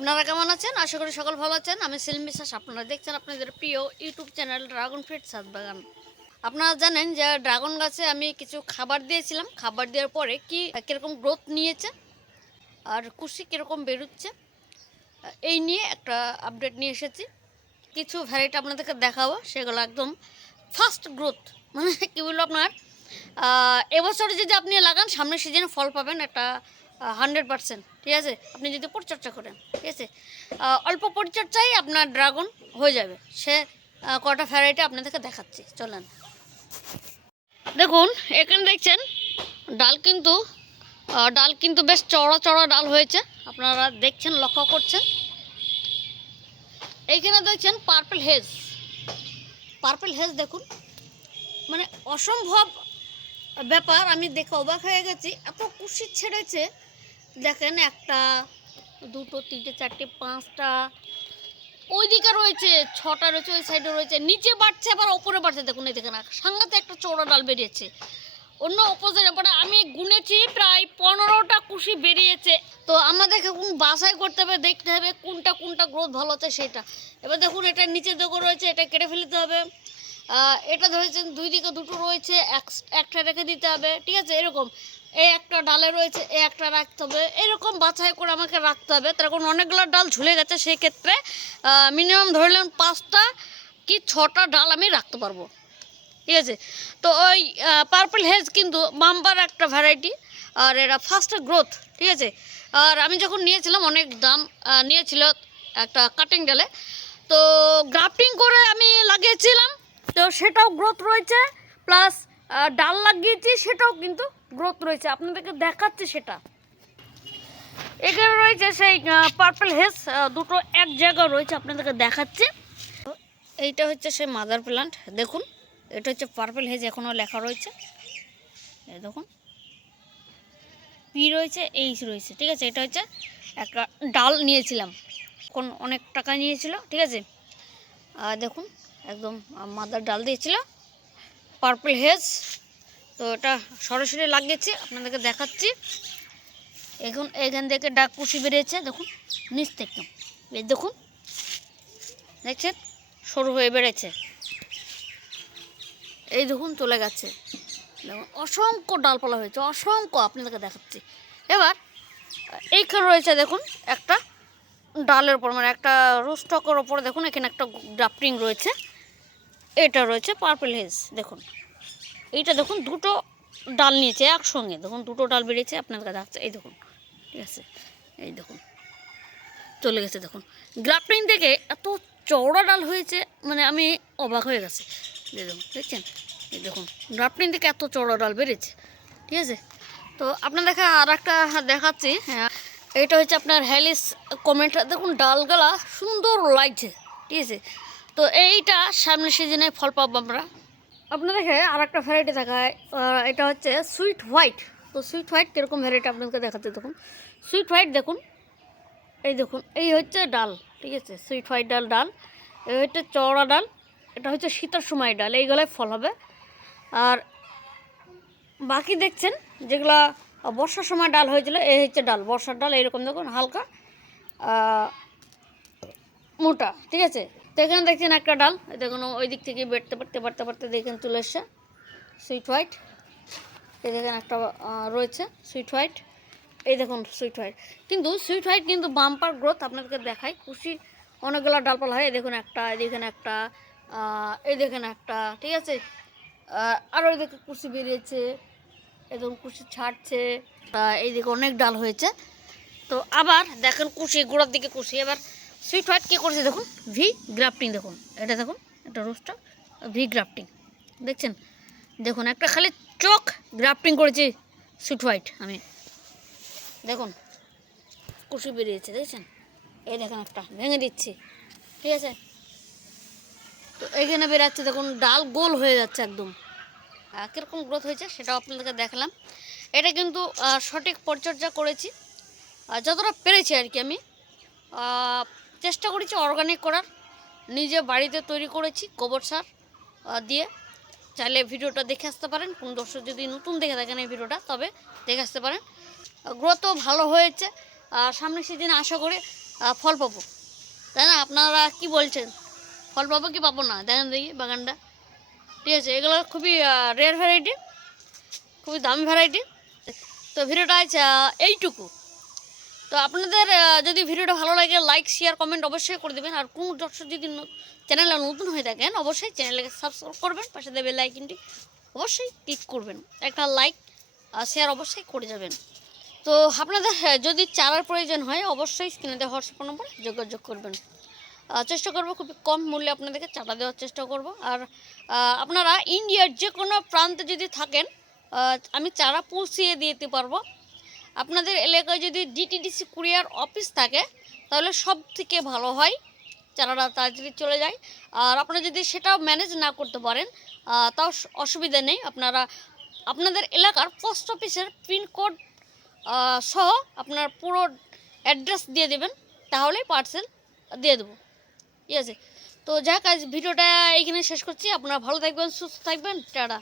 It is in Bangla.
আপনারা কেমন আছেন? আশা করি সকল ভালো আছেন। আমি সেলিম বিশ্বাস, আপনারা দেখছেন আপনাদের প্রিয় ইউটিউব চ্যানেল ড্রাগন ফ্রুট সাত বাগান। আপনারা জানেন যে ড্রাগন গাছে আমি কিছু খাবার দিয়েছিলাম। খাবার দেওয়ার পরে কি, কীরকম গ্রোথ নিয়েছে আর কুশি কীরকম বেরোচ্ছে, এই নিয়ে একটা আপডেট নিয়ে এসেছি। কিছু ভ্যারাইটি আপনাদেরকে দেখাবো, সেগুলো একদম ফাস্ট গ্রোথ মানে কী বলব আপনার? এবছর যদি আপনি লাগান, সামনের সিজনে ফল পাবেন। একটা হান্ড্রেড পারসেন্ট, ঠিক আছে? আপনি যদি পরিচর্যা করেন, ঠিক আছে? অল্প পরিচর্যায় আপনার ড্রাগন হয়ে যাবে। সে কটা ভ্যারাইটি আপনাদেরকে দেখাচ্ছি। চলেন। দেখুন, এখানে দেখছেন, ডাল কিন্তু ডাল কিন্তু বেশ চড়া চড়া ডাল হয়েছে। আপনারা দেখছেন, লক্ষ্য করছেন? এইখানে দেখছেন পার্পল হেজ পার্পেল হেজ দেখুন। মানে অসম্ভব ব্যাপার, আমি দেখে অবাক হয়ে গেছি। এত কুশি ছেড়েছে। দেখেন একটা, দুটো, তিনটে, চারটে, পাঁচটা। ওইদিকে রয়েছে, ছটা রয়েছে, ওই সাইডে রয়েছে। নিচে বাড়ছে, আবার ওপরে বাড়ছে। দেখুন, এই দেখেন সাংঘাতে একটা চৌড়া ডাল বেরিয়েছে। অন্য অপোজিট ব্যাপারে আমি গুনেছি, প্রায় পনেরোটা কুশি বেরিয়েছে। তো আমাদেরকে কোন বাসাই করতে হবে, দেখতে হবে কোনটা কোনটা গ্রোথ ভালো হচ্ছে সেটা। এবার দেখুন, এটা নিচে দেখো রয়েছে, এটা কেটে ফেলতে হবে। এটা ধরেছেন দুই দিকে দুটো রয়েছে, এক- একটা রেখে দিতে হবে, ঠিক আছে? এরকম। এই একটা ডালে রয়েছে এই একটা রাখতে হবে। এরকম বাছাই করে আমাকে রাখতে হবে। তার কারণ অনেকগুলো ডাল ঝুলে গেছে সেই ক্ষেত্রে মিনিমাম ধরলেন পাঁচটা কি ছটা ডাল আমি রাখতে পারব। ঠিক আছে? তো ওই পার্পল হেজ কিন্তু বাম্পার একটা ভ্যারাইটি আর এরা ফার্স্ট গ্রোথ ঠিক আছে? আর আমি যখন নিয়েছিলাম, অনেক দাম নিয়েছিল একটা কাটিং ডালে। তো গ্রাফটিং করে আমি লাগিয়েছিলাম তো সেটাও গ্রোথ রয়েছে প্লাস ডাল লাগিয়েছি, সেটাও কিন্তু গ্রোথ রয়েছে। আপনাদেরকে দেখাচ্ছি সেটা। এখানে রয়েছে সেই পার্পল হেজ দুটো এক জায়গা রয়েছে, আপনাদেরকে দেখাচ্ছি। এইটা হচ্ছে সেই মাদার প্লান্ট দেখুন। এটা হচ্ছে পার্পল হেজ এখনও লেখা রয়েছে। দেখুন। পি রয়েছে এইচ রয়েছে, ঠিক আছে? এটা হচ্ছে একটা ডাল নিয়েছিলাম। কোন অনেক টাকা নিয়েছিল, ঠিক আছে? দেখুন, একদম মাদার ডাল দিয়েছিল। পার্পল হেজ তো এটা সরাসরি লাগিয়েছি, আপনাদেরকে দেখাচ্ছি। এখন এখান থেকে ডাক কুশি বেরিয়েছে, দেখুন, নিচ থেকে। এই দেখুন, দেখছেন, সরু হয়ে বেড়েছে। এই দেখুন, চলে গেছে। দেখুন, অসংখ্য ডালপালা হয়েছে, অসংখ্য, আপনাদেরকে দেখাচ্ছি। এবার, এইখানে রয়েছে, দেখুন, একটা ডালের উপর মানে একটা রুস্টকের ওপরে দেখুন এখানে একটা ড্রাফটিং রয়েছে। এটা রয়েছে পার্পল হেজ দেখুন। এইটা দেখুন, দুটো ডাল নিয়েছে একসঙ্গে। দেখুন, দুটো ডাল বেরিয়েছে আপনাদেরকে দেখাচ্ছে এই দেখুন, ঠিক আছে? এই দেখুন, চলে গেছে, দেখুন। গ্রাফটিং থেকে এত চওড়া ডাল হয়েছে মানে আমি অবাক হয়ে গেছে। দেখুন, দেখছেন? এই দেখুন গ্রাফটিং থেকে এত চওড়া ডাল বেরিয়েছে, ঠিক আছে? তো আপনাদেরকে আর একটা দেখাচ্ছি হ্যাঁ এটা হচ্ছে আপনার হ্যালিস কমেন্টটা। দেখুন, ডালগুলা, সুন্দর লাগছে, ঠিক আছে? তো এইটা সামনের সিজনে ফল পাবো আমরা। আপনাদেরকে আর একটা ভ্যারাইটি দেখায়। এটা হচ্ছে সুইট হোয়াইট তো সুইট হোয়াইট কীরকম ভ্যারাইটি আপনাকে দেখাচ্ছে দেখুন। সুইট হোয়াইট দেখুন। এই দেখুন, এই হচ্ছে ডাল, ঠিক আছে? সুইট হোয়াইট ডাল ডাল। এই হচ্ছে চওড়া ডাল। এটা হচ্ছে শীতের সময় ডাল। এইগুলোই ফল হবে। আর বাকি দেখছেন যেগুলা বর্ষার সময় ডাল হয়েছিল, এই হচ্ছে ডাল, বর্ষার ডাল এইরকম দেখুন, হালকা মোটা, ঠিক আছে? তো এখানে দেখছেন একটা ডাল দেখুন, ওই দিক থেকে বেড়তে পারতে পারতে পারতে দেখেন চলে এসছে সুইট হোয়াইট এই দেখেন একটা রয়েছে সুইট হোয়াইট এই দেখুন সুইট হোয়াইট কিন্তু সুইট হোয়াইট কিন্তু বাম্পার গ্রোথ আপনাদেরকে দেখায় খুশি অনেকগুলো ডালপালা হয়, এই দেখুন একটা, এই দেখেন একটা এই দেখেন একটা, ঠিক আছে? আর ওই দিকে কুশি বেরিয়েছে একদম কুশি ছাড়ছে আহ, এই দিকে অনেক ডাল হয়েছে। তো আবার দেখেন কুশি গোড়ার দিকে কুশি। এবার সুইট হোয়াইট কী করছে দেখুন? ভি গ্রাফটিং দেখুন। এটা দেখুন এটা রোস্টটা ভি গ্রাফটিং দেখছেন? দেখুন একটা খালি চোখ গ্রাফটিং করেছি সুইট হোয়াইট আমি। দেখুন কুশি বেরিয়েছে দেখছেন? এই দেখেন একটা ভেঙে দিচ্ছি। ঠিক আছে? তো এইখানে বেরাচ্ছে দেখুন ডাল গোল হয়ে যাচ্ছে একদম। কীরকম গ্রোথ হয়েছে সেটাও আপনাদেরকে দেখালাম। এটা কিন্তু সঠিক পরিচর্যা করেছি। যতটা পেরেছি আর কি আমি। চেষ্টা করেছি অর্গানিক করার। নিজে বাড়িতে তৈরি করেছি গোবর সার দিয়ে। চাইলে ভিডিওটা দেখে আসতে পারেন। কোন দর্শক যদি নতুন দেখে থাকেন এই ভিডিওটা, তবে দেখে আসতে পারেন। গ্রোথও ভালো হয়েছে। আর সামনের সিজনে আশা করি ফল পাবো। তাই না? আপনারা কি বলছেন? ফল পাবো কি পাবো না? দেখেন দেখি বাগানটা। ঠিক আছে এগুলো খুবই রেয়ার ভ্যারাইটি খুবই দামি ভ্যারাইটি তো ভিডিওটা আহ, এইটুকু। তো আপনাদের যদি ভিডিওটা ভালো লাগে লাইক শেয়ার কমেন্ট অবশ্যই করে দেবেন। আর কোন দর্শক যদি চ্যানেলে নতুন হয়ে থাকেন অবশ্যই চ্যানেলকে সাবস্ক্রাইব করবেন পাশে দেবে লাইকিনটি অবশ্যই ক্লিক করবেন। একটা লাইক শেয়ার অবশ্যই করে যাবেন। তো আপনাদের যদি চারার প্রয়োজন হয় অবশ্যই স্ক্রিনে হোয়াটসঅ্যাপ নম্বরে যোগাযোগ করবেন। চেষ্টা করব, খুবই কম মূল্যে আপনাদেরকে চাটা দেওয়ার চেষ্টা করব। আর আপনারা ইন্ডিয়ার যে কোনো প্রান্তে যদি থাকেন আমি চারা পৌঁছিয়ে দিতে পারব। আপনাদের এলাকায় যদি ডিটিডিসি কুরিয়ার অফিস থাকে, তাহলে সব থেকে ভালো হয় চারাটা তাড়াতাড়ি চলে যায়। আর আপনারা যদি সেটাও ম্যানেজ না করতে পারেন তাও অসুবিধা নেই। আপনারা, আপনাদের এলাকার পোস্ট অফিসের পিনকোড সহ আপনার পুরো অ্যাড্রেস দিয়ে দেবেন, তাহলেই পার্সেল দিয়ে দেবো। ঠিক আছে। তো যাক, আজ ভিডিওটা এখানে শেষ করছি। আপনারা ভালো থাকবেন, সুস্থ থাকবেন, টাটা।